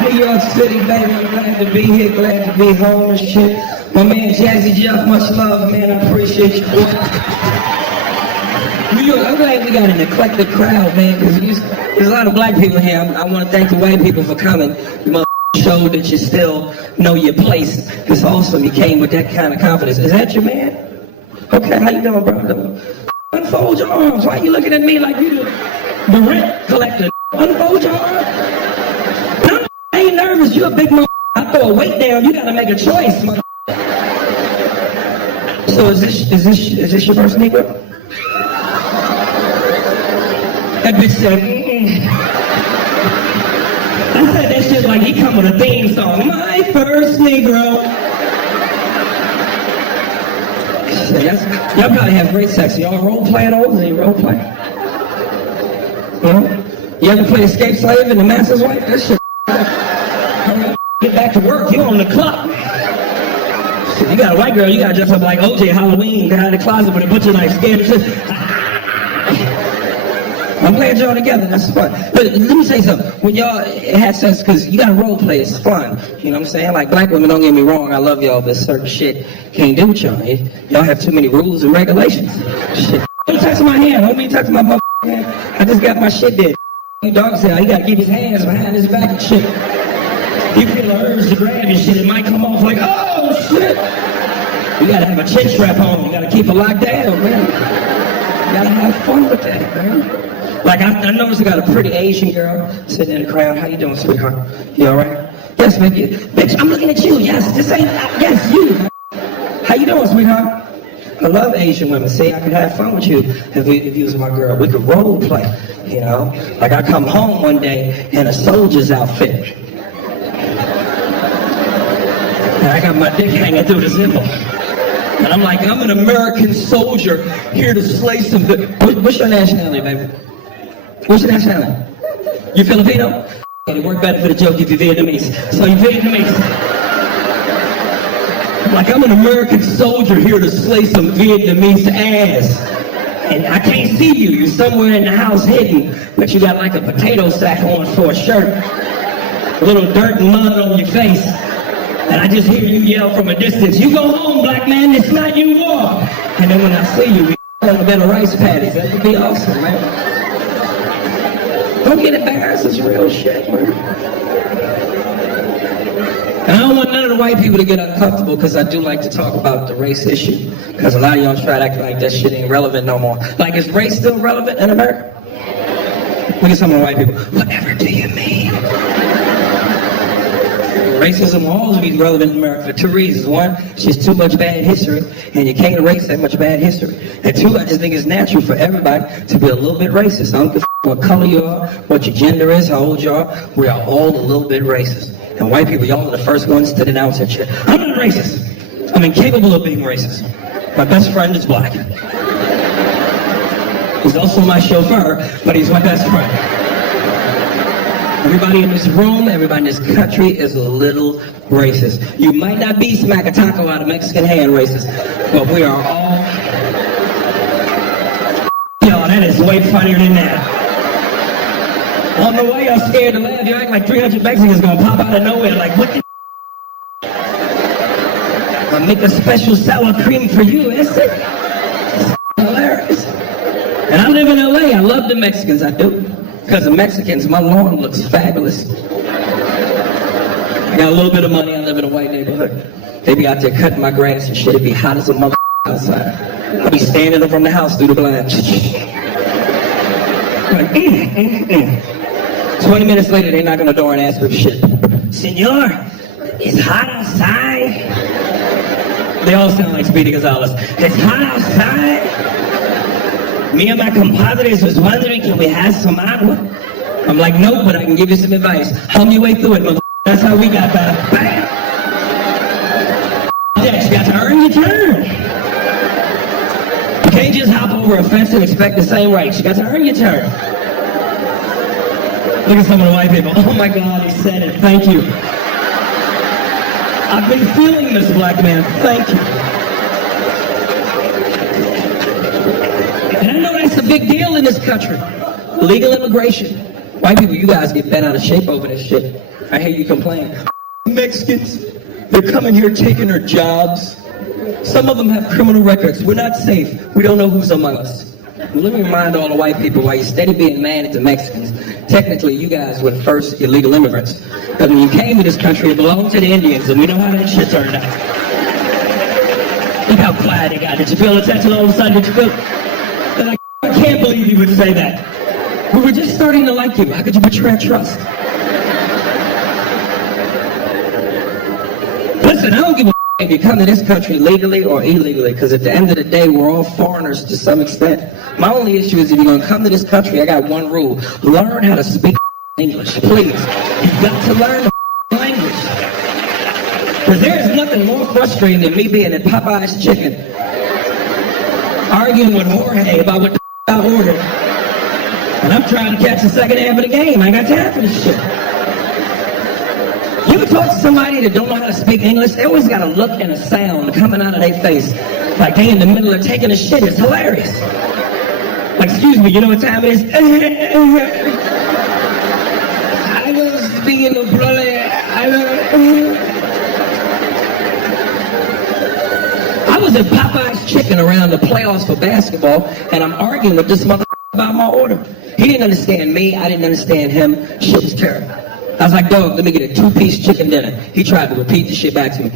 New York City, baby, I'm glad to be here, glad to be home and shit. My man Jazzy Jeff, much love, man, I appreciate you. New York, I'm glad we got an eclectic crowd, man, because there's a lot of black people here. I want to thank the white people for coming. You must show that you still know your place. It's awesome you came with that kind of confidence. Is that your man? Okay, how you doing, bro? Unfold your arms. Why are you looking at me like you the rent collector? Unfold your arms. No, I ain't nervous. You're a big mother. I throw a weight down. You gotta make a choice, mother. So is this your first Negro? That bitch said, I said that shit like he come with a theme song. My first Negro. Y'all probably have great sex. Y'all role playing over? You role play? You know? You ever play Escape Slave in the Master's Wife? That shit. Get back to work. You on the clock. You got a white girl. You got to dress up like OJ Halloween. Get out of the closet with a butcher knife, scared shit. I'm glad y'all together, that's fun. But let me say something. When y'all had sex, because you gotta role play, it's fun. You know what I'm saying? Like black women, don't get me wrong, I love y'all, but certain shit can't do with y'all. Y'all have too many rules and regulations. Shit. Don't touch my hand, don't be touching my motherfucking hand. I just got my shit there. You dog said, he gotta keep his hands behind his back and shit. You feel the urge to grab your shit, it might come off like, oh shit. You gotta have a chin strap on, you gotta keep it locked down, man. You gotta have fun with that, man. Like, I noticed I got a pretty Asian girl sitting in the crowd. How you doing, sweetheart? You all right? Yes, baby. Bitch, I'm looking at you. Yes, this ain't, yes, you. How you doing, sweetheart? I love Asian women. See, I could have fun with you if you was my girl. We could role play, you know? Like, I come home one day in a soldier's outfit. And I got my dick hanging through the zipper. And I'm like, I'm an American soldier here to slay some... What's your nationality, baby? What's your nationality? You Filipino? It worked better for the joke if you're Vietnamese. So you're Vietnamese. Like, I'm an American soldier here to slay some Vietnamese ass. And I can't see you. You're somewhere in the house hidden, but you got like a potato sack on for a shirt. A little dirt and mud on your face. And I just hear you yell from a distance, you go home, black man, it's not you war. And then when I see you, we on a bed of rice patties. That would be awesome, man. Don't get embarrassed, it's real shit, man. And I don't want none of the white people to get uncomfortable because I do like to talk about the race issue. Because a lot of y'all try to act like that shit ain't relevant no more. Like, is race still relevant in America? Look at some of the white people. Whatever do you mean? Racism will always be relevant in America for two reasons. One, it's just too much bad history, and you can't erase that much bad history. And two, I just think it's natural for everybody to be a little bit racist. I don't give a what color you are, what your gender is, how old you are. We are all a little bit racist. And white people, y'all are the first ones to denounce that shit. I'm not racist. I'm incapable of being racist. My best friend is black. He's also my chauffeur, but he's my best friend. Everybody in this room, everybody in this country is a little racist. You might not be smack a taco out of Mexican hand racist, but we are all... Yo, that is way funnier than that. I don't know why y'all scared to laugh. You act like 300 Mexicans gonna pop out of nowhere like, what the... I'll make a special sour cream for you, is it? It's hilarious. And I live in LA, I love the Mexicans, I do. Because of Mexicans, my lawn looks fabulous. I got a little bit of money, I live live in a white neighborhood. They be out there cutting my grass and shit. It be hot as a mother outside. I be standing up from the house through the blinds. Like, 20 minutes later, they knock on the door and ask for shit. Senor, it's hot outside. They all sound like Speedy Gonzalez. It's hot outside. Me and my compadres was wondering, can we have some agua? I'm like, nope, but I can give you some advice. Hum your way through it, mother. That's how we got by. Bam! Yeah, you got to earn your turn. You can't just hop over a fence and expect the same rights. You got to earn your turn. Look at some of the white people. Oh my God, he said it. Thank you. I've been feeling this, black man. Thank you. And I know that's a big deal in this country. Legal immigration. White people, you guys get bent out of shape over this shit. I hear you complain. Mexicans, they're coming here taking our jobs. Some of them have criminal records. We're not safe. We don't know who's among us. Well, let me remind all the white people, while you're steady being mad at the Mexicans, technically you guys were the first illegal immigrants. Because when you came to this country, it belonged to the Indians, and we know how that shit turned out. Look how quiet it got. Did you feel the tension all of a sudden? Did you feel? I can't believe you would say that. We were just starting to like you. How could you betray trust? Listen, I don't give a if you come to this country legally or illegally, because at the end of the day, we're all foreigners to some extent. My only issue is if you're going to come to this country, I got one rule. Learn how to speak English, please. You've got to learn the language. Because there is nothing more frustrating than me being at Popeye's Chicken, arguing with Jorge about what the I ordered. And I'm trying to catch the second half of the game. I ain't got time for this shit. You ever talk to somebody that don't know how to speak English? They always got a look and a sound coming out of their face. Like they in the middle of taking a shit. It's hilarious. Like, excuse me, you know what time it is? I was speaking to brother. I was at Popeye's Chicken around the playoffs for basketball, and I'm arguing with this motherfucker about my order. He didn't understand me. I didn't understand him. Shit was terrible. I was like, dog, let me get a 2-piece chicken dinner. He tried to repeat the shit back to me.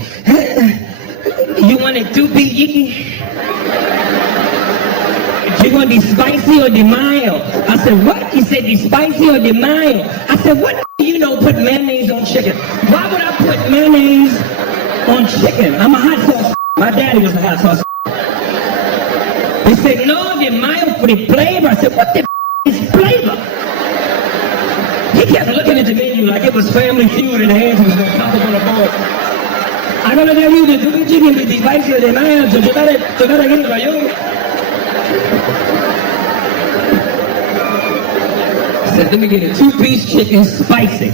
You want a 2-piece chicken? You want the spicy or the mild? I said, what? He said, the spicy or the mild? I said, what do you know put mayonnaise on chicken? Why would I put mayonnaise on chicken? I'm a hot sauce. My daddy was a hot sauce. He said, no, the mild for the flavor. I said, what the is flavor? He kept looking at the menu like it was Family Feud and the hands was going to pop up on the board. I'm going to tell you the two chicken with the spicy or the mild, so you gotta get it by you. I said, let me get a 2-piece chicken spicy.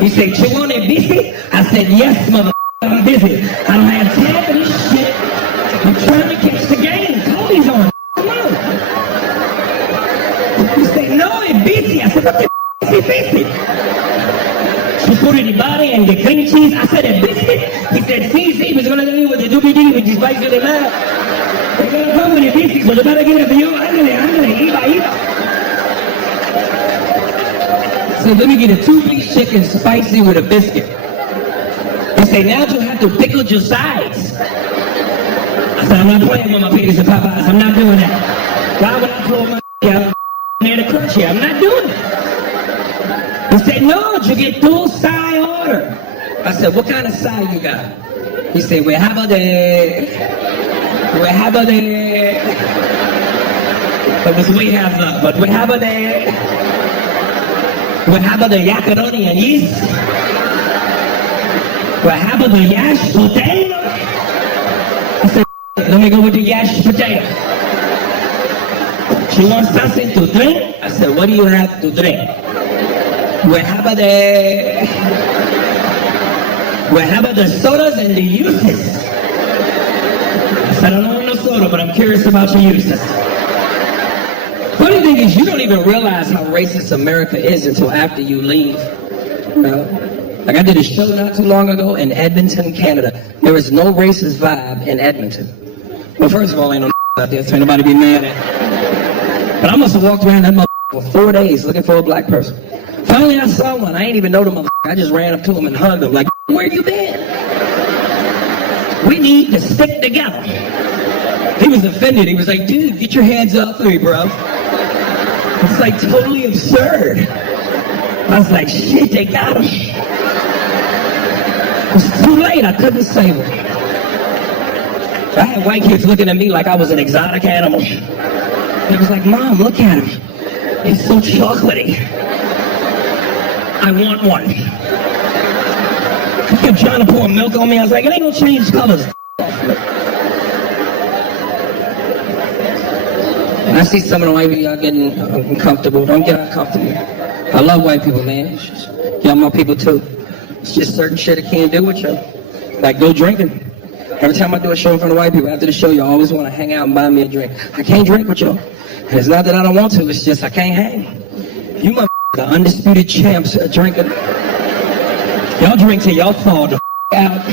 He said, you want it busy? I said, yes, mother. I'm busy. I don't have time for this shit. I'm trying to catch the game. Cody's on. Come on. He said, no, it's busy. I said, what the is it busy? She put in the body and the cream cheese. I said, it's busy. He said, see, he's going to tell you what the doobie-dee with the spice of the mouth. They're going to come with the busy, so you better get it for you. I'm going to eat. So let me get a 2-piece chicken spicy with a biscuit. He said, now you have to pickle your sides. I said, I'm not playing with my pickles and Popeyes. I'm not doing that. Why would I throw my out near the crunchy? I'm not doing it. He said, no, you get 2 side order. I said, what kind of side you got? He said, we have a day. But we have a day. We have the yakaroni and yeast. We have the yash potato. I said, let me go with the yash potato. She wants something to drink. I said, what do you have to drink? We have the sodas and the uses. I said, I don't want no soda, but I'm curious about your uses. Funny thing is, you don't even realize how racist America is until after you leave. You know? Like I did a show not too long ago in Edmonton, Canada. There is no racist vibe in Edmonton. Well, first of all, ain't no out there, so ain't nobody be mad at. But I must have walked around that motherfucker for 4 days looking for a black person. Finally, I saw one. I ain't even know the motherfucker. I just ran up to him and hugged him like, where you been? We need to stick together. He was offended. He was like, dude, get your hands off me, bro. It's like totally absurd. I was like, shit, they got him. It was too late. I couldn't save him. I had white kids looking at me like I was an exotic animal. It was like, Mom, look at him. He's so chocolatey. I want one. He kept trying to pour milk on me. I was like, it ain't gonna change colors. And I see some of the white people, y'all getting uncomfortable. Don't get uncomfortable. I love white people, man. Y'all my people too. It's just certain shit I can't do with y'all. Like go drinking. Every time I do a show in front of white people, after the show, y'all always want to hang out and buy me a drink. I can't drink with y'all. And it's not that I don't want to, it's just I can't hang. You motherfuckers, undisputed champs at drinking. Y'all drink till y'all fall the out.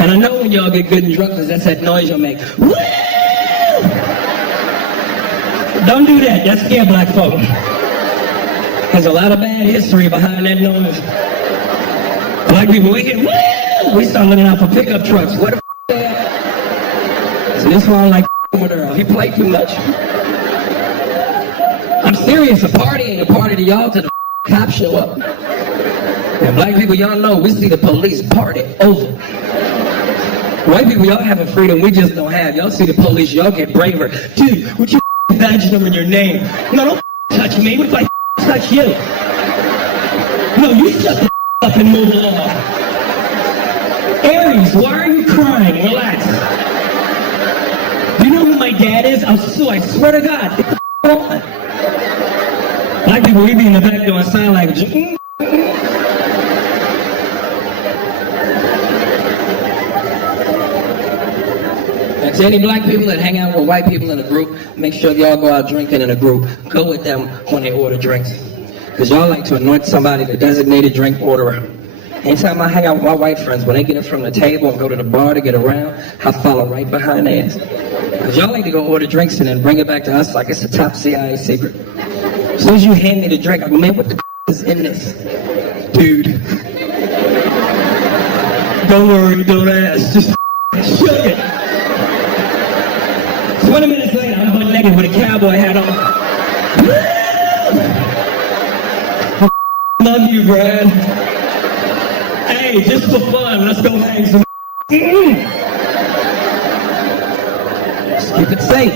And I know when y'all get good and drunk, because that's that noise y'all make. Woo! Don't do that, that scare black folk. There's a lot of bad history behind that noise. Black people, we get woo! We start looking out for pickup trucks. What the they at? So this one like with Earl. He played too much. I'm serious, a party ain't a party to y'all till the cops show up. And black people, y'all know, we see the police party over. White people, y'all have a freedom we just don't have. Y'all see the police, y'all get braver. Dude, what's your badge number and your name? No, don't touch me. What if I touch you? No, you shut the up and move along. Aries, why are you crying? Relax. Do you know who my dad is? I swear to God. Get the on. Black people, we be in the back doing sign language. To any black people that hang out with white people in a group, make sure y'all go out drinking in a group. Go with them when they order drinks. Because y'all like to anoint somebody the designated drink orderer. Anytime I hang out with my white friends, when they get it from the table and go to the bar to get around, I follow right behind their ass. Because y'all like to go order drinks and then bring it back to us like it's a top CIA secret. As soon as you hand me the drink, I go, man, what the is in this? Dude. Don't worry, don't ask. Just shook it. 20 minutes later, I'm butt naked with a cowboy hat on. Love you, Brad. Hey, just for fun, let's go hang some. Just keep it safe.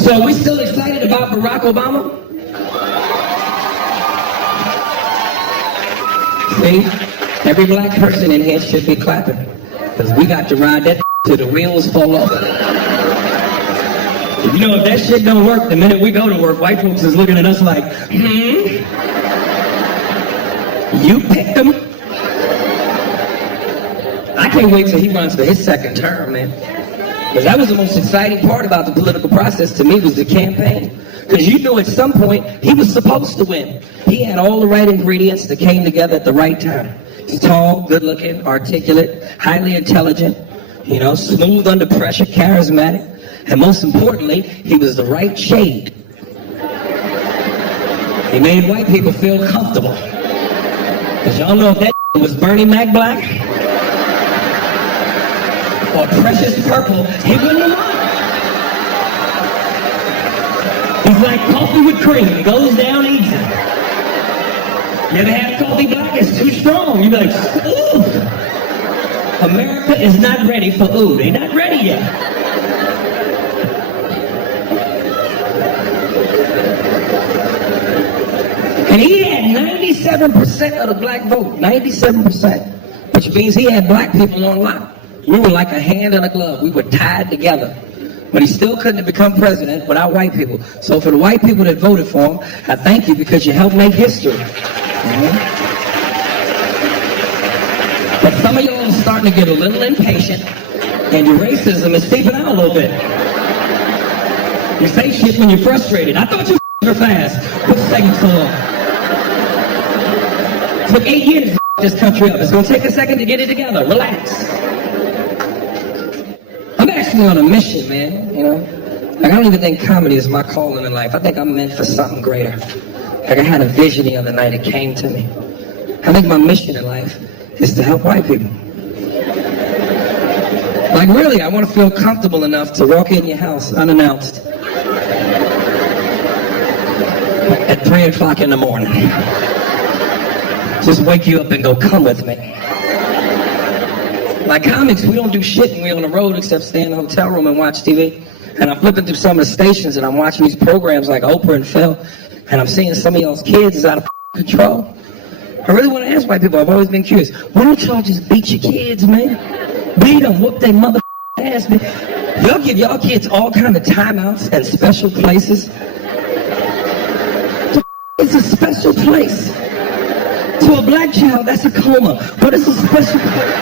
So are we still excited about Barack Obama? See, every black person in here should be clapping. Because we got to ride that till the wheels fall off. You know, if that shit don't work, the minute we go to work, white folks is looking at us like, you picked him? I can't wait till he runs for his second term, man. Because that was the most exciting part about the political process to me was the campaign. Because you knew at some point he was supposed to win. He had all the right ingredients that came together at the right time. He's tall, good-looking, articulate, highly intelligent, you know, smooth under pressure, charismatic, and most importantly, he was the right shade. He made white people feel comfortable. Because y'all know if that was Bernie Mac Black or Precious Purple, he wouldn't have won. He's like coffee with cream. It goes down easy. You ever had coffee black? It's too strong. You be like, ooh. America is not ready for ooh. They're not ready yet. And he had 97% of the black vote. 97%. Which means he had black people on lock. We were like a hand and a glove. We were tied together. But he still couldn't have become president without white people. So for the white people that voted for him, I thank you because you helped make history. But some of y'all are starting to get a little impatient, and your racism is seeping out a little bit. You say shit when you're frustrated. I thought you were fast. What's taking so long? It took 8 years to this country up. It's going to take a second to get it together. Relax. I'm actually on a mission, man, you know. Like, I don't even think comedy is my calling in life. I think I'm meant for something greater. Like I had a vision the other night, it came to me. I think my mission in life is to help white people. Like really, I want to feel comfortable enough to walk in your house unannounced at 3 o'clock in the morning. Just wake you up and go, come with me. Like comics, we don't do shit when we're on the road except stay in the hotel room and watch TV. And I'm flipping through some of the stations and I'm watching these programs like Oprah and Phil, and I'm seeing some of y'all's kids is out of control. I really want to ask white people, I've always been curious, why don't y'all just beat your kids, man? Beat them, whoop their mother ass, man. Y'all give y'all kids all kind of timeouts and special places. It's a special place. To a black child, that's a coma. But it's a special place.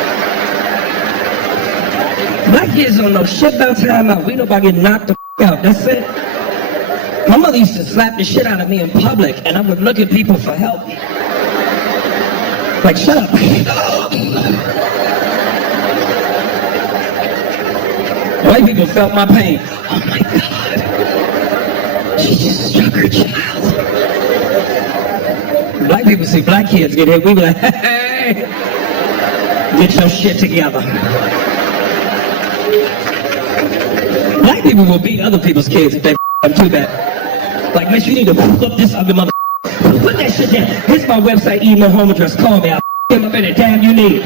Black kids don't know shit about timeout. We know about getting knocked the out. That's it. My mother used to slap the shit out of me in public, and I would look at people for help. Like, shut up. White people felt my pain. Oh my God. She just struck her child. Black people see black kids get hit, we be like, hey, get your shit together. Black people will beat other people's kids if they them too bad. Like, man, you need to flip this ugly mother. Put that shit down. Here's my website, email, home address, call me. I'll him up any time you need.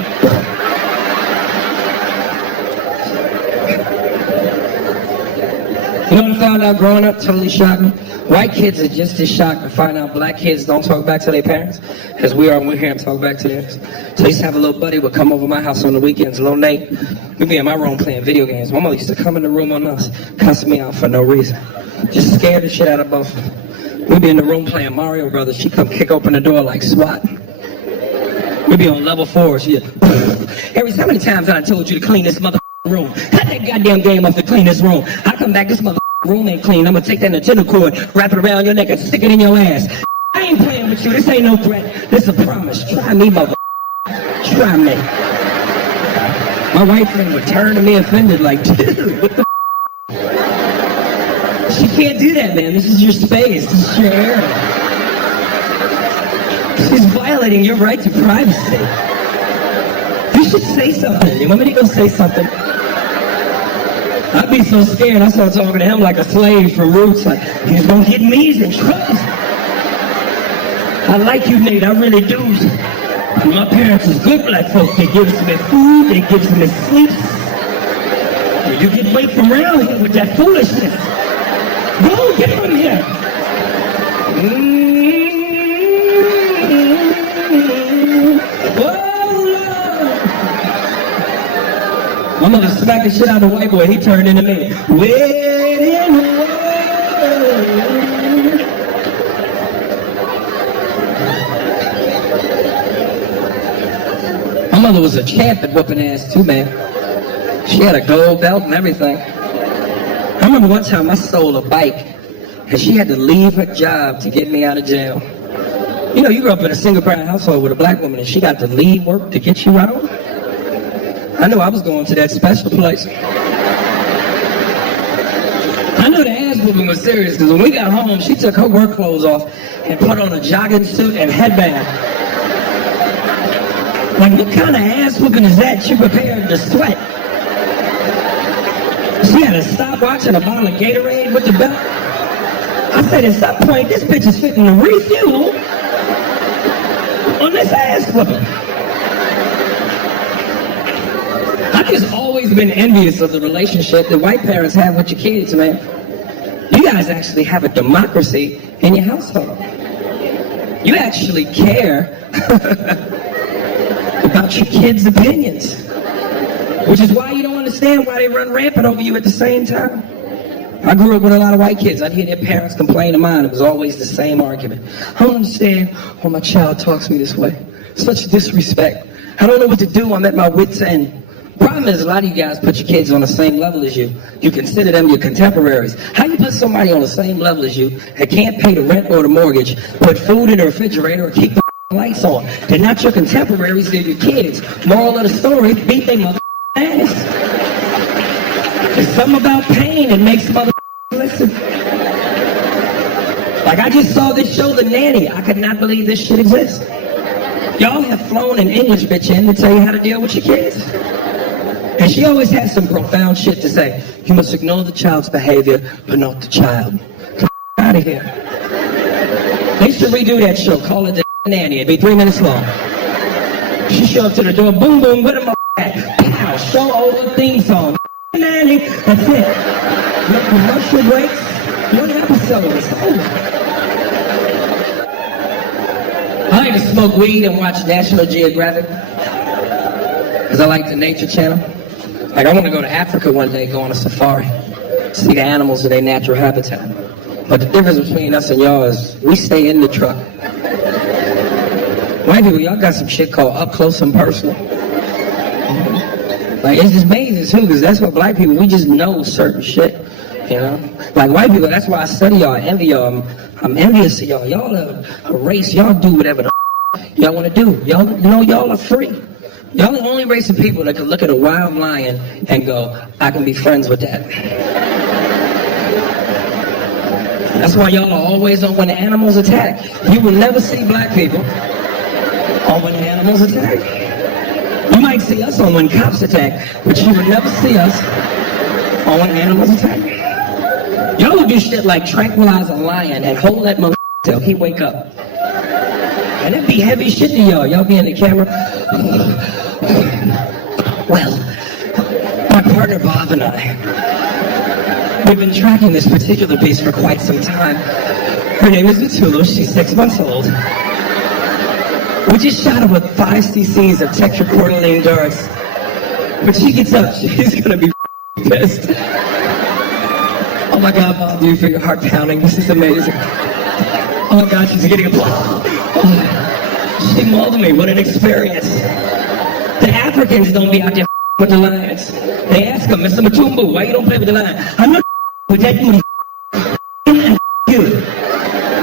You know what I found out growing up totally shocked me? White kids are just as shocked to find out black kids don't talk back to their parents as we are when we hear them talk back to theirs. So I used to have a little buddy would come over my house on the weekends, little Nate. We'd be in my room playing video games. My mother used to come in the room on us, cuss me out for no reason. Just scared the shit out of both of them. We'd be in the room playing Mario Brothers. She'd come kick open the door like SWAT. We'd be on level 4. She'd Aries, how many times have I told you to clean this mother room? Cut that goddamn game off to clean this room. I come back, this mother room ain't clean. I'm gonna take that Nintendo cord, wrap it around your neck, and stick it in your ass. I ain't playing with you. This ain't no threat. This is a promise. Try me, mother. Try me. My white friend would turn to me offended like, dude, what the She can't do that, man. This is your space. This is your area. She's violating your right to privacy. You should say something. You want me to go say something? I'd be so scared, I started talking to him like a slave from Roots. Like, he's gonna get me in trouble. I like you, Nate, I really do. My parents is good black folks. They give me food, they give me sleep. You get away from around here with that foolishness. Go, get from here. My mother smacked the shit out of the white boy. He turned into me. Waiting. My mother was a champ at whooping ass too, man. She had a gold belt and everything. I remember one time I stole a bike, and she had to leave her job to get me out of jail. You know, you grew up in a single-parent household with a black woman, and she got to leave work to get you out. I knew I was going to that special place. I knew the ass whooping was serious because when we got home, she took her work clothes off and put on a jogging suit and headband. Like, what kind of ass whooping is that? She prepared to sweat. She had a stopwatch and a bottle of Gatorade with the belt. I said, at some point, this bitch is fitting to refuel on this ass whooping. I've just always been envious of the relationship that white parents have with your kids, man. You guys actually have a democracy in your household. You actually care about your kids' opinions, which is why you don't understand why they run rampant over you at the same time. I grew up with a lot of white kids. I'd hear their parents complain to mine. It was always the same argument. I don't understand why my child talks to me this way. Such disrespect. I don't know what to do. I'm at my wit's end. Problem is, a lot of you guys put your kids on the same level as you. You consider them your contemporaries. How you put somebody on the same level as you that can't pay the rent or the mortgage, put food in the refrigerator, or keep the lights on? They're not your contemporaries, they're your kids. Moral of the story, beat their mother ass. There's something about pain that makes mother listen. Like, I just saw this show, The Nanny. I could not believe this shit exists. Y'all have flown an English bitch in to tell you how to deal with your kids. And she always has some profound shit to say. You must ignore the child's behavior, but not the child. Get out of here. They should redo that show. Call it The Nanny. It'd be 3 minutes long. She showed up to the door. Boom, boom. Where the at? Pow. Show over theme song. Nanny. That's it. No commercial breaks. One episode. It's over. I like to smoke weed and watch National Geographic. Because I like the Nature Channel. Like, I want to go to Africa one day, go on a safari, see the animals in their natural habitat. But the difference between us and y'all is we stay in the truck. White people, y'all got some shit called up close and personal. Like, it's just amazing too, because that's what black people, we just know certain shit, you know? Like, white people, that's why I study y'all, I envy y'all, I'm envious of y'all. Y'all are a race, y'all do whatever the y'all want to do. Y'all know y'all are free. Y'all the only race of people that can look at a wild lion and go, I can be friends with that. That's why y'all are always on when the animals attack. You will never see black people on when the animals attack. You might see us on when cops attack, but you will never see us on when animals attack. Y'all will do shit like tranquilize a lion and hold that motherfucker till he wake up. And it'd be heavy shit to y'all. Y'all be in the camera. Well, my partner Bob and I, we've been tracking this particular beast for quite some time. Her name is Matulu. She's 6 months old. We just shot her with 5 cc's of tetracordyline darts. When she gets up, she's gonna be pissed. Oh my God, Bob, do you feel your heart pounding? This is amazing. Oh my God, she's getting applause. Oh, she mauled me. What an experience. The Africans don't be out there with the lions. They ask them, Mr. Matumbu, why you don't play with the lion? I'm not with that you.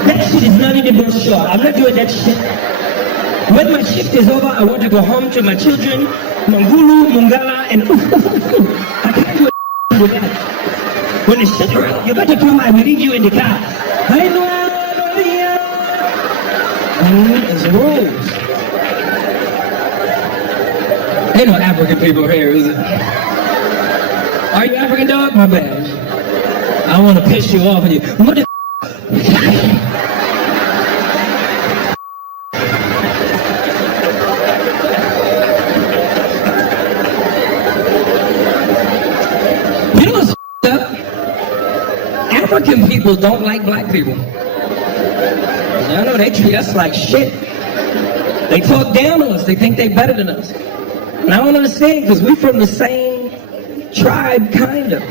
That shit is not in the brochure. I'm not doing that shit. When my shift is over, I want to go home to my children, Mangulu, Mungala, and I can't do it with that. When the shit around, you better come, I will leave you in the car. I know. It's rules. Ain't no African people here, is it? Are you African, dog? My bad. I want to piss you off with you. What the You know what's up? African people don't like black people. I know they treat us like shit. They talk down to us. They think they're better than us. And I don't understand, because we're from the same tribe, kind of.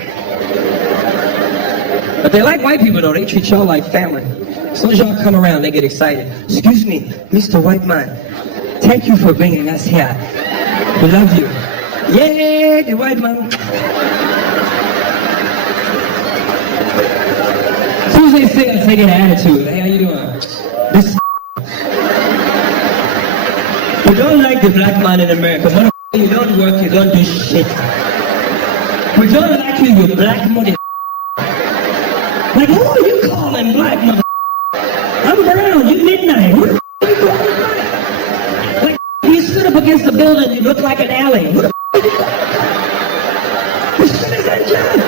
But they like white people, though. They treat y'all like family. As soon as y'all come around, they get excited. Excuse me, Mr. White Man. Thank you for bringing us here. We love you. Yeah, the white man. As soon as they say us, they get an attitude. Hey, how you doing? This we don't like the black man in America. When you don't work, you don't do shit. We don't like you, you black mother. Like, who are you calling black mother? I'm brown, you midnight. Who the f*** are you calling black? Like, you stood up against the building, you look like an alley. Who the f*** are you calling? This shit is unjust.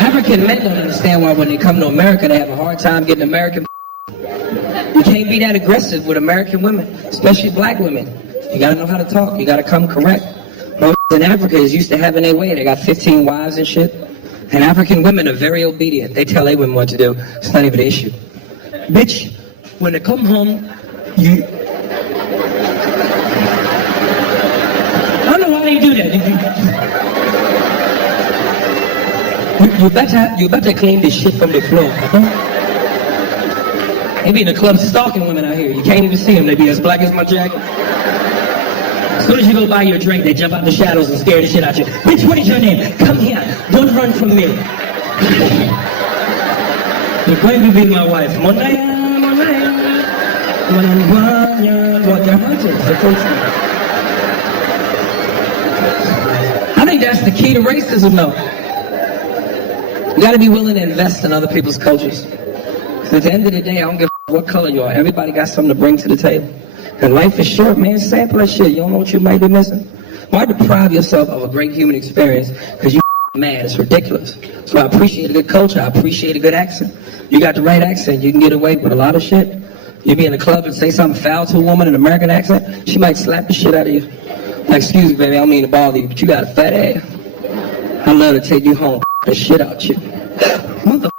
African men don't understand why when they come to America, they have a hard time getting American. You can't be that aggressive with American women, especially black women. You gotta know how to talk. You gotta come correct. Most in Africa is used to having their way. They got 15 wives and shit. And African women are very obedient. They tell their women what to do. It's not even an issue. Bitch, when they come home, you... I don't know why they do that. You better clean this shit from the floor. Huh? They be in the club stalking women out here. You can't even see them. They be as black as my jacket. As soon as you go buy your drink, they jump out the shadows and scare the shit out you. Bitch, what is your name? Come here. Don't run from me. You're going to be my wife. Monaya. What they're hunting. I think that's the key to racism, though. You gotta be willing to invest in other people's cultures. At the end of the day, I don't give a what color you are. Everybody got something to bring to the table. And life is short, man. Sample that shit. You don't know what you might be missing. Why deprive yourself of a great human experience because you mad? It's ridiculous. So I appreciate a good culture. I appreciate a good accent. You got the right accent, you can get away with a lot of shit. You be in a club and say something foul to a woman in an American accent, she might slap the shit out of you. Like, excuse me, baby, I don't mean to bother you, but you got a fat ass. I'd love to take you home, the shit out you. Mother.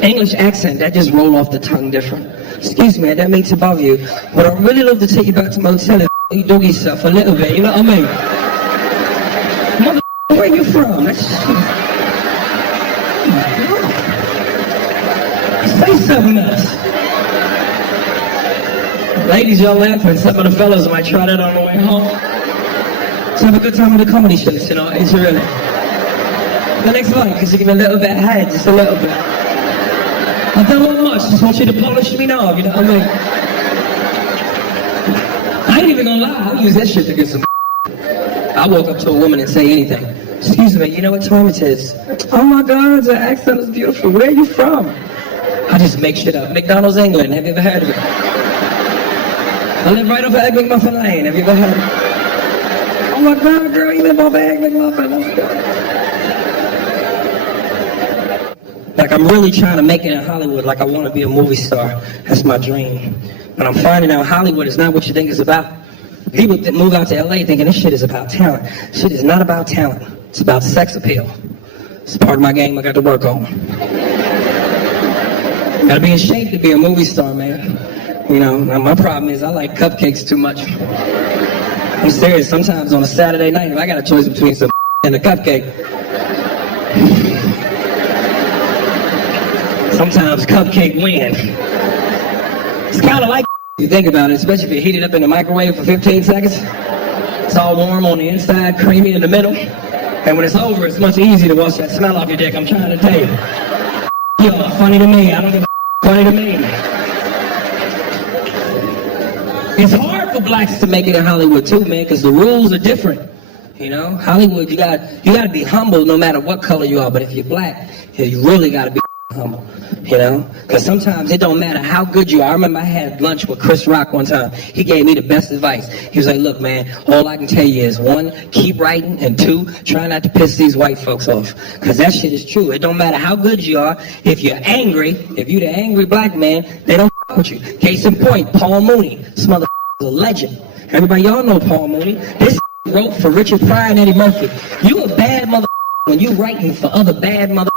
English accent, that just roll off the tongue different. Excuse me, I didn't mean to bother you, but I'd really love to take you back to my hotel and you dog yourself a little bit, you know what I mean? Mother, where you from? Say something else. Ladies, y'all laughing. Some of the fellas might try that on the way home. So have a good time with the comedy shows, you know, it's really. The next one, because you give me a little bit ahead, just a little bit. I don't want much, just want you to polish me off, you know what I mean? I ain't even gonna lie, I'll use that shit to get some. I walk up to a woman and say anything. Excuse me, you know what time it is? Oh my God, the accent is beautiful. Where are you from? I just make shit up. McDonald's, England. Have you ever heard of it? I live right off of Egg McMuffin Lane. Have you ever heard of it? Oh my God, girl, you live off of Egg McMuffin. Let's go. Like, I'm really trying to make it in Hollywood. Like, I want to be a movie star. That's my dream. But I'm finding out Hollywood is not what you think it's about. People that move out to LA thinking this shit is about talent. Shit is not about talent. It's about sex appeal. It's part of my game I got to work on. Gotta be in shape to be a movie star, man. You know, now my problem is I like cupcakes too much. I'm serious, sometimes on a Saturday night, if I got a choice between some and a cupcake, sometimes cupcake win. It's kind of like if you think about it, especially if you heat it up in the microwave for 15 seconds. It's all warm on the inside, creamy in the middle. And when it's over, it's much easier to wash that smell off your dick, I'm trying to tell you. Yo, funny to me, I don't give a funny to me. It's hard for blacks to make it in Hollywood too, man, because the rules are different. You know, Hollywood, you gotta be humble no matter what color you are. But if you're black, you really gotta be humble. You know, because sometimes it don't matter how good you are. I remember I had lunch with Chris Rock one time. He gave me the best advice. He was like, look, man, all I can tell you is 1, keep writing, and 2, try not to piss these white folks off. Because that shit is true. It don't matter how good you are. If you're angry, if you're the angry black man, they don't f with you. Case in point, Paul Mooney. This motherfucker is a legend. Everybody, y'all know Paul Mooney. This wrote for Richard Pryor and Eddie Murphy. You a bad motherfucker when you writing for other bad motherfuckers.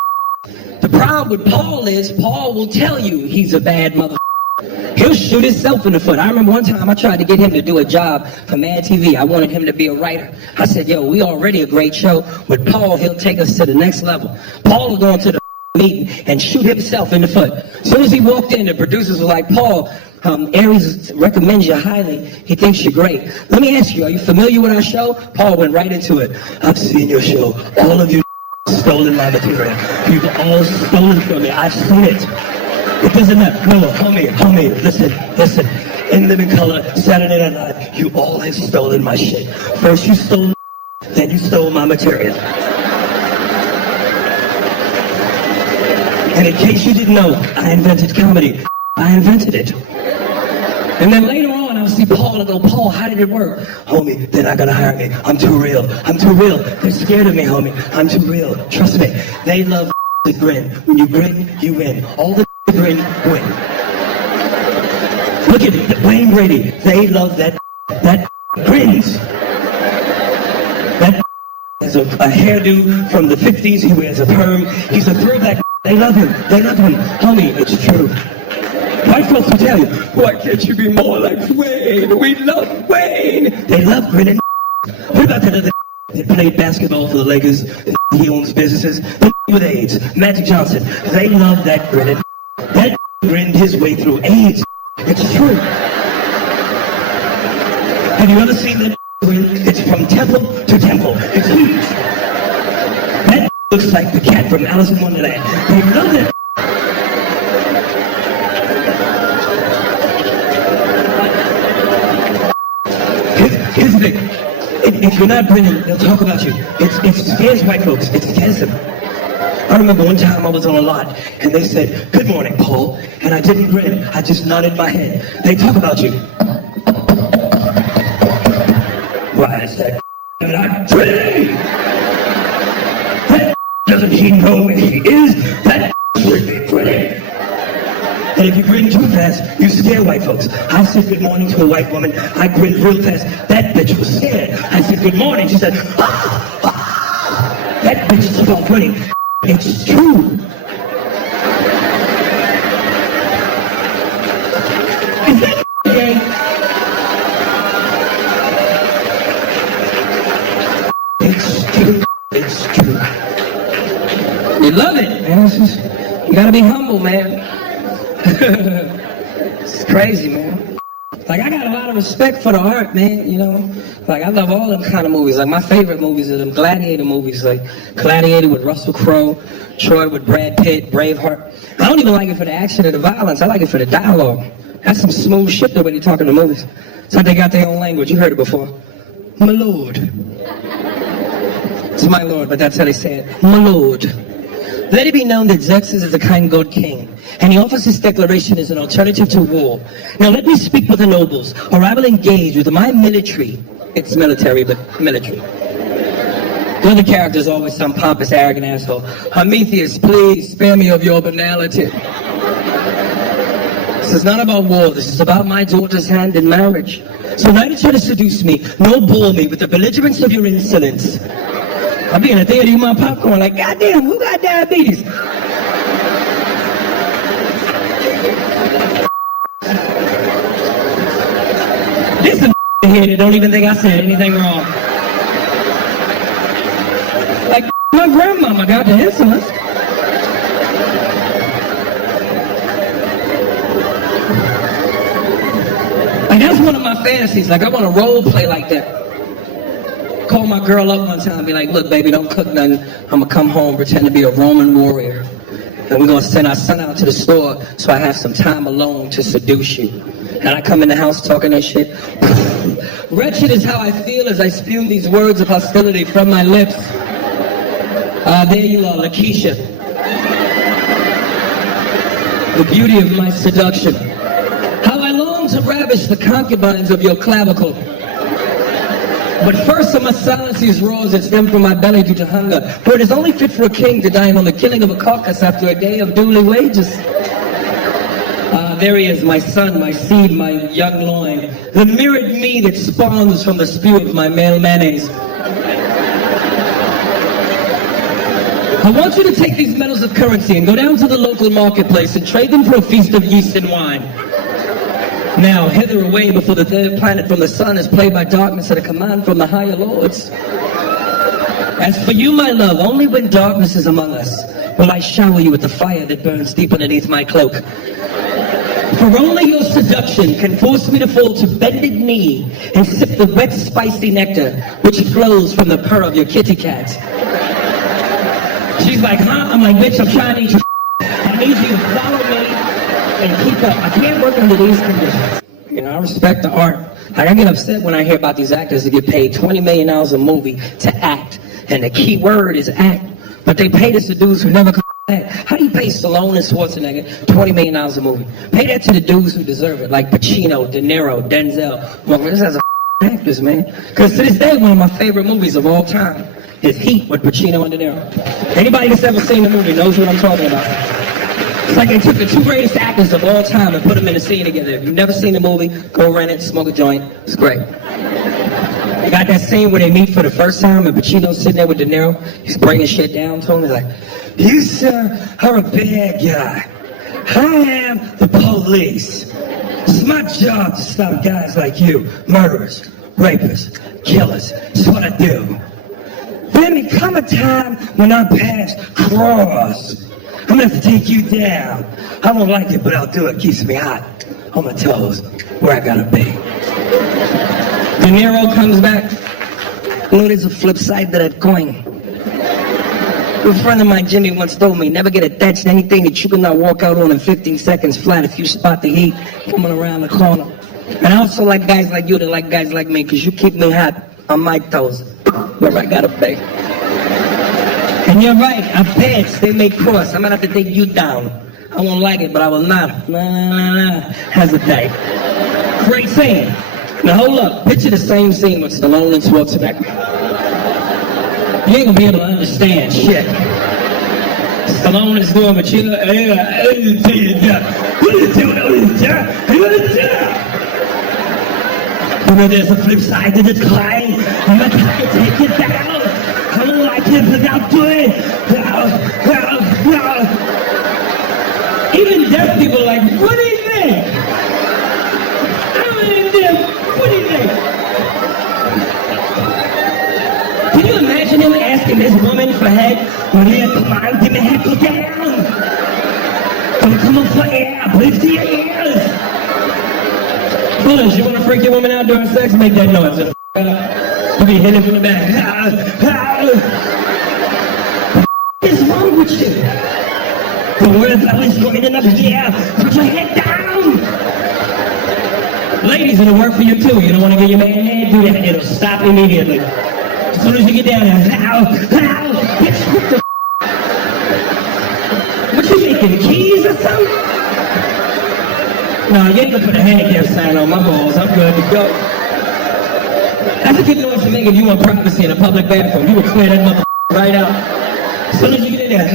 The problem with Paul is, Paul will tell you he's a bad motherfucker. He'll shoot himself in the foot. I remember one time I tried to get him to do a job for Mad TV. I wanted him to be a writer. I said, yo, we already a great show. With Paul, he'll take us to the next level. Paul will go into the meeting and shoot himself in the foot. As soon as he walked in, the producers were like, Paul, Aries recommends you highly. He thinks you're great. Let me ask you, are you familiar with our show? Paul went right into it. I've seen your show. All of you stolen my material. You've all stolen from me. I've seen it. It doesn't matter. No, homie, listen. In Living Color, Saturday Night Live, you all have stolen my shit. First you stole, then you stole my material. And in case you didn't know, I invented comedy. I invented it. And then later on, I'll see Paul and go, Paul, how did it work? Homie, they're not gonna hire me. I'm too real. They're scared of me, homie. I'm too real. Trust me. They love the grin. When you grin, you win. All the grin, win. Look at it, Wayne Brady. They love that grins. That has a hairdo from the 50s. He wears a perm. He's a throwback. They love him. Homie, it's true. White folks will tell you, why can't you be more like Wayne? We love Wayne. They love grinning. What about that other that played basketball for the Lakers? He owns businesses. The with AIDS, Magic Johnson. They love that grinning. That grinned his way through AIDS. It's true. Have you ever seen that grin? It's from temple to temple. It's huge. That looks like the cat from Alice in Wonderland. They love that. Here's the thing. If you're not grinning, they'll talk about you. It scares white folks. It scares them. I remember one time I was on a lot, and they said, "Good morning, Paul," and I didn't grin. I just nodded my head. They talk about you. Why is that not pretty? That doesn't he know where he is? That should be pretty. And if you grin too fast, you scare white folks. I said good morning to a white woman. I grinned real fast. That bitch was scared. I said good morning. She said, ah, ah. That bitch is about grinning. It's true. Is that gay? It's true. It's true. You love it, man. You gotta be humble, man. It's crazy, man. Like, I got a lot of respect for the art, man, you know? Like, I love all them kind of movies. Like, my favorite movies are them gladiator movies, like Gladiator with Russell Crowe, Troy with Brad Pitt, Braveheart. I don't even like it for the action or the violence. I like it for the dialogue. That's some smooth shit the way they talk in the movies. It's like they got their own language. You heard it before. My lord. It's my lord, but that's how they say it. My lord. Let it be known that Xerxes is a kind god king, and he offers his declaration as an alternative to war. Now let me speak with the nobles, or I will engage with my military. It's military, but military. The other character's always some pompous, arrogant asshole. Prometheus, please spare me of your banality. This is not about war. This is about my daughter's hand in marriage. So neither try to seduce me, nor bore me with the belligerence of your insolence. I'll be in the theater eating my popcorn like, goddamn, who got diabetes? This is here that don't even think I said anything wrong. Like, my grandmama got the insolence. Like, that's one of my fantasies. Like, I want to role play like that. Call my girl up one time and be like, look, baby, don't cook nothing. I'm going to come home, pretend to be a Roman warrior. And we're going to send our son out to the store so I have some time alone to seduce you. And I come in the house talking that shit. Wretched is how I feel as I spew these words of hostility from my lips. There you are, Lakeisha. The beauty of my seduction. How I long to ravish the concubines of your clavicle. But first I must silence these roars that stem from my belly due to hunger, for it is only fit for a king to dine on the killing of a carcass after a day of duly wages. There he is, my son, my seed, my young loin, the mirrored me that spawns from the spew of my male mayonnaise. I want you to take these metals of currency and go down to the local marketplace and trade them for a feast of yeast and wine. Now, hither away before the third planet from the sun is played by darkness at a command from the higher lords. As for you, my love, only when darkness is among us will I shower you with the fire that burns deep underneath my cloak. For only your seduction can force me to fall to bended knee and sip the wet, spicy nectar which flows from the purr of your kitty cat. She's like, huh? I'm like, bitch, I'm trying to eat your I need you to follow me and keep up. I can't work under these conditions. You know, I respect the art. Like, I get upset when I hear about these actors that get paid $20 million a movie to act. And the key word is act. But they pay this to dudes who never come back. How do you pay Stallone and Schwarzenegger $20 million a movie? Pay that to the dudes who deserve it, like Pacino, De Niro, Denzel. Well, this has a actors, man. Because to this day, one of my favorite movies of all time is Heat with Pacino and De Niro. Anybody that's ever seen the movie knows what I'm talking about. It's like they took the two greatest actors of all time and put them in a scene together. If you've never seen the movie, go rent it, smoke a joint. It's great. They got that scene where they meet for the first time and Pacino's sitting there with De Niro. He's bringing shit down to him. He's like, you, sir, are a bad guy. I am the police. It's my job to stop guys like you, murderers, rapists, killers. It's what I do. Then there come a time when our paths cross. I'm gonna have to take you down. I won't like it, but I'll do it. Keeps me hot on my toes, where I gotta be. De Niro comes back. You know, there's a flip side to that coin. A friend of mine, Jimmy, once told me, never get attached to anything that you cannot walk out on in 15 seconds flat if you spot the heat coming around the corner. And I also like guys like you that like guys like me, because you keep me hot on my toes, where I gotta be. And you're right, our paths, they may cross. I'm gonna have to take you down. I won't like it, but I will not hesitate. Great scene. Now hold up, picture the same scene with Stallone and Schwarzenegger. You ain't gonna be able to understand shit. Stallone is doing what you know, there's a flip side to this climb. I'm gonna try to take it down. I don't like it, but I'll do it. Even deaf people are like, what do you think? What do you think? Can you imagine him asking this woman for head? Well, yeah, come on, give me head, go down. Come on for air, lift your ears. Bullets, you want to freak your woman out during sex? Make that noise. You'll be hitting from the back. What is wrong with you? The word belly's going enough. Yeah, put your head down. Ladies, it'll work for you too. You don't want to get your man head? Do that. It'll stop immediately. As soon as you get down there, bitch, what the what you making, keys or something? No, you ain't gonna put a handicap sign on my balls. I'm good to go. That's a good noise to make if you want privacy in a public bathroom. You would clear that motherfucker right out. As soon as you get in there,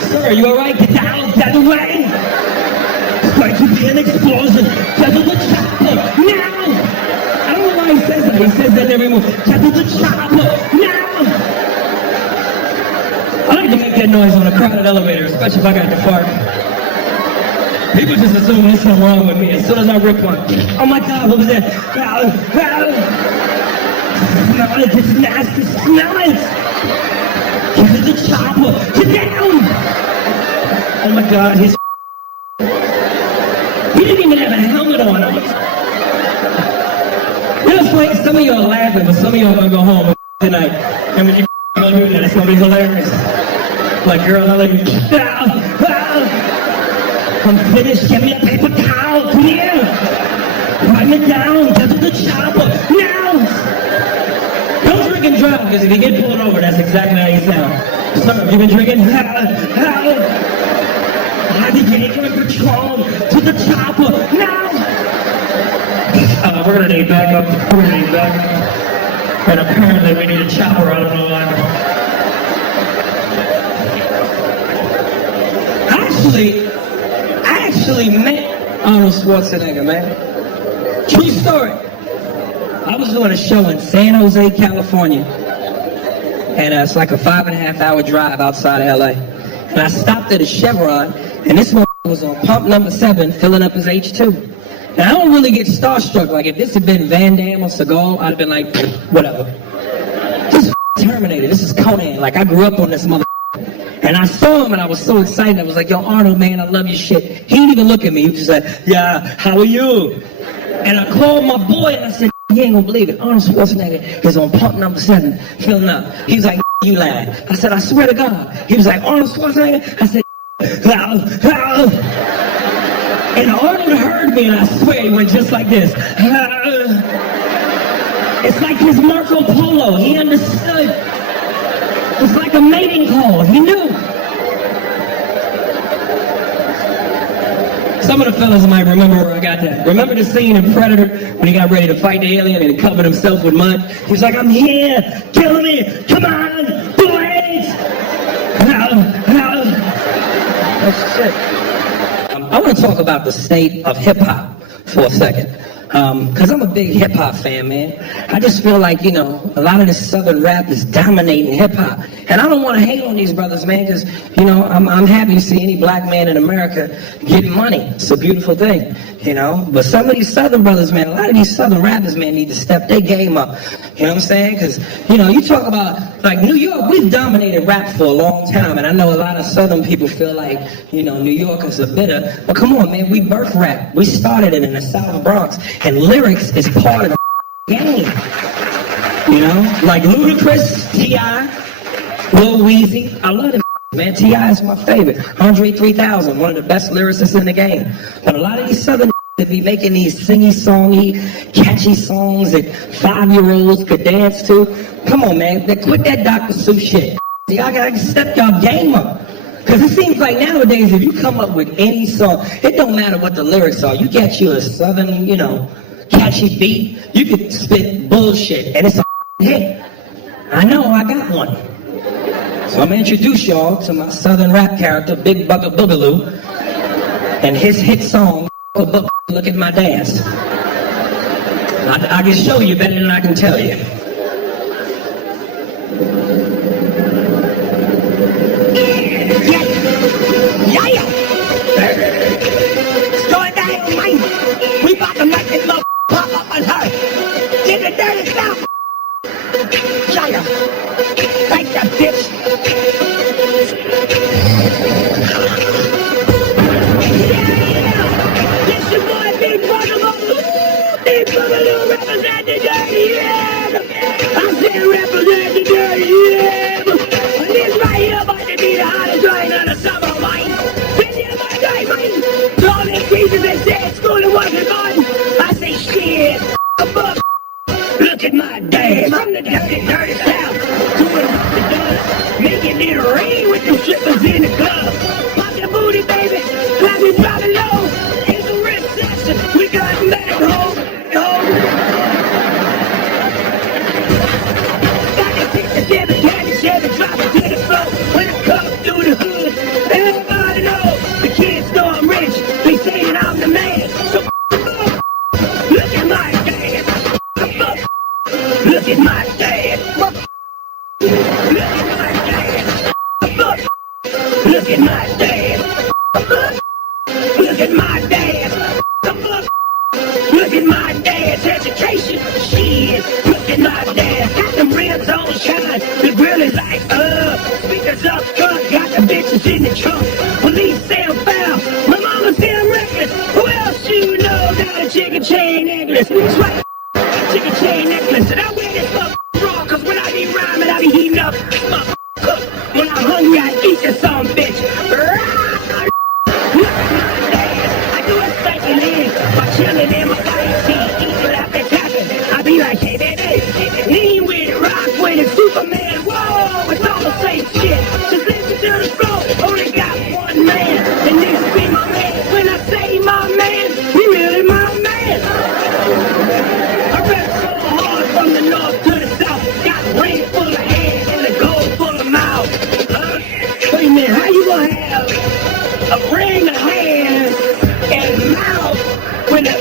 sir, you alright? Get down, get away. It's going to be an explosion. Get to the chopper, now! I don't know why he says that. He says that every move. Get to the chopper, now! I like to make that noise on a crowded elevator, especially if I got to fart. People just assume there's something wrong with me as soon as I rip one. Oh my God, what was that? Smell it, it's nasty, smell it! Get to the chopper, get down! Oh my God, he's he didn't even have a helmet on. You know, it's like some of you are laughing, but some of you are gonna go home tonight. And when you go do that, it's gonna be hilarious. Like, girl, I like you. I'm finished, get me a paper towel, come here! Write me down, get to the chopper, now! Don't drink and drive, because if you get pulled over, that's exactly how you sound. Sir, have you been drinking? How did you get in patrol to the chopper, now! We're gonna need backup, And apparently we need a chopper, I don't know why. I actually met Arnold Schwarzenegger, man. True story. I was doing a show in San Jose, California. And it's like a 5.5 hour drive outside of LA. And I stopped at a Chevron, and this one was on pump number 7, filling up his H2. Now, I don't really get starstruck. Like, if this had been Van Damme or Seagal, I'd have been like, whatever. This Terminator, this is Conan. Like, I grew up on this mother. And I saw him and I was so excited. I was like, yo, Arnold, man, I love your shit. He didn't even look at me. He was just like, yeah, how are you? And I called my boy and I said, you ain't gonna believe it. Arnold Schwarzenegger is on pump number 7, filling up. He was like, you lying. I said, I swear to God. He was like, Arnold Schwarzenegger? I said, and Arnold heard me and I swear he went just like this. It's like his Marco Polo. He understood. It's like a mating call. He knew. Some of the fellas might remember where I got that. Remember the scene in Predator when he got ready to fight the alien and he covered himself with mud? He was like, I'm here, kill me, come on, do it! That's shit. I want to talk about the state of hip-hop for a second. Because I'm a big hip-hop fan, man. I just feel like, you know, a lot of this southern rap is dominating hip-hop. And I don't want to hate on these brothers, man, because, you know, I'm happy to see any black man in America getting money. It's a beautiful thing, you know. But some of these southern brothers, man, a lot of these southern rappers, man, need to step their game up. You know what I'm saying? Because, you know, you talk about, like, New York, we've dominated rap for a long time. And I know a lot of southern people feel like, you know, New Yorkers are bitter. But come on, man, we birthed rap. We started it in the South Bronx. And lyrics is part of the game. You know? Like Ludacris, T.I., Lil Weezy. I love them, man. T.I. is my favorite. Andre 3000, one of the best lyricists in the game. But a lot of these southern that that be making these singy-songy, catchy songs that 5-year-olds could dance to. Come on, man. Quit that Dr. Seuss shit. Y'all gotta step y'all game up. Because it seems like nowadays, if you come up with any song, it don't matter what the lyrics are. You get you a southern, catchy beat, you could spit bullshit, and it's a hit. I know, I got one. So I'm going to introduce y'all to my southern rap character, Big Bucket Boogaloo, and his hit song, Look at My Dance. I can show you better than I can tell you. Yeah. Start that mind. We about to make this love pop up on her. Get the dirty stuff. Yeah. Thank you, bitch. Yeah. This your boy, Big Boogaloo. Big Boogaloo represent the dirty, yeah. I said represent the dirty, yeah. And this right here about to be the hottest joint of the summer, mate. To all them teachers that said school and wasn't fun, I say shit, fuck. Look at my dad, from the dirty south, doing what the does, making it rain with the strippers in the club. Pop your booty, baby, clap it, drop it low. It's a recession, we got medical, got to pick the Chevy, drop it to the floor, when it comes through the hood, everybody knows. The kids know I'm rich, they say that I'm the man. So look at my dad. Look at my dad. Look at my dad. Look at my dad. Look at my dad. Look at my dad's education. Shit. Look at my dad. Got them rims on shine. The grill is like speakers up front. Got the bitches in the trunk. Police say I'm foul. My mama say I'm reckless. Who else you know got a chicken chain necklace? That's right. Chicken chain necklace. And I wear this raw, cause when I be rhyming, I be heating up. When I'm hungry, I eat this some bitch. Look at my dad. I do a second leg while chilling in my white tee, eating after tapping. I be like, hey baby, lean with it, rock with it, Superman. Whoa, it's all the same shit. Just listen to the flow. Only got one man, and this be my man. When I say my man, he really my man. I rap so hard from the north to the south. Got rain full of hands and the gold full of mouth. Wait a minute, how you gonna have a ring of hands and mouth with a...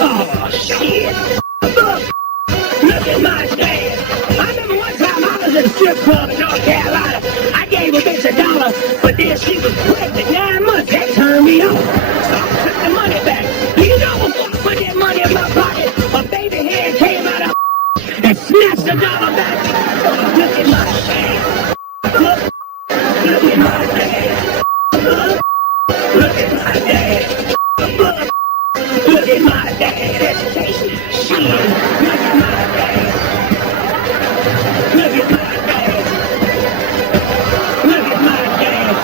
Oh, shit. Look at my dad. I remember one time I was in a strip club in North Carolina. I gave a bitch $1, but then she was pregnant 9 months. That turned me on. So I took the money back. You know before I put that money in my pocket, a baby head came out of and snatched $1 back. Look at my dad. Look at my dad. Look at my dad. Look at my dad. Education. Shit. Look at my dad. Look at my dad. Look at my dad.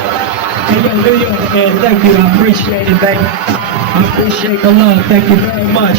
Hey, yo, New York, man, thank you. I appreciate it, baby. I appreciate the love. Thank you very much.